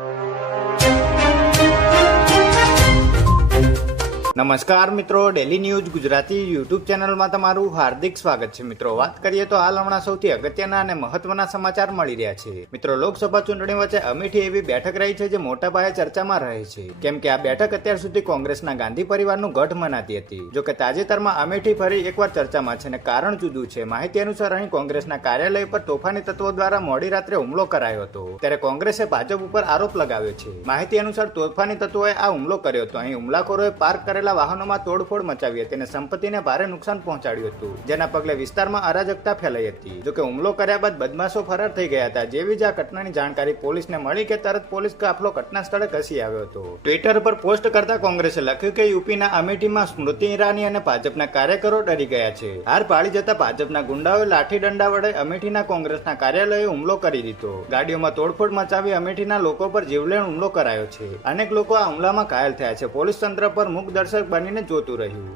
you. નમસ્કાર મિત્રો daily news Gujarati YouTube ચેનલમાં તમારું હાર્દિક સ્વાગત છે. મિત્રો, વાત કરીએ તો હાલ હમણાં સૌથી અગત્યના અને મહત્વના સમાચાર મળી રહ્યા છે. મિત્રો, લોકસભા ચૂંટણી વચ્ચે અમેઠી એવી બેઠક રહી છે જે મોટા પાયે ચર્ચામાં રહે છે. કેમ કે આ બેઠક અત્યાર સુધી કોંગ્રેસના ગાંધી પરિવારનું ગઢ મનાતી હતી. જો કે તાજેતરમાં અમેઠી ફરી એકવાર ચર્ચામાં છે અને કારણ જુદું છે. માહિતી અનુસાર અહીં કોંગ્રેસના કાર્યાલય પર તોફાની તત્વો દ્વારા મોડી રાત્રે હુમલો કરાયો હતો. ત્યારે કોંગ્રેસે ભાજપ ઉપર આરોપ લગાવ્યો છે. માહિતી અનુસાર તોફાની તત્વોએ આ હુમલો કર્યો હતો. અહીં હુમલાખોરોએ પાર્ક કરેલા વાહનોમાં તોડફોડ મચાવી હતી અને સંપત્તિને ભારે નુકસાન પહોંચાડ્યું હતું. જેના પગલે વિસ્તારમાં અરાજકતા ફેલાઈ હતી. જોકે હુમલો કર્યા બાદ બદમાશો ફરાર થઈ ગયા હતા. જેવી જ આ ઘટનાની જાણકારી પોલીસને મળી કે તરત પોલીસ કાફલો ઘટના સ્થળે ખસી આવ્યો હતો. ટ્વિટર પર પોસ્ટ કરતા કોંગ્રેસે લખ્યું કે યુપીના અમેઠીમાં સ્મૃતિ ઈરાની અને ભાજપના કાર્યકરો ડરી ગયા છે. હાર પાળી જતા ભાજપના ગુંડાઓએ લાઠી દંડા વડે અમેઠીના કોંગ્રેસના કાર્યાલયે હુમલો કરી દીધો. ગાડીઓમાં તોડફોડ મચાવી અમેઠીના લોકો પર જીવલેણ હુમલો કરાયો છે. અનેક લોકો આ હુમલામાં ઘાયલ થયા છે. પોલીસ તંત્ર પર મૂક દર્શક બનીને જોતું રહ્યું.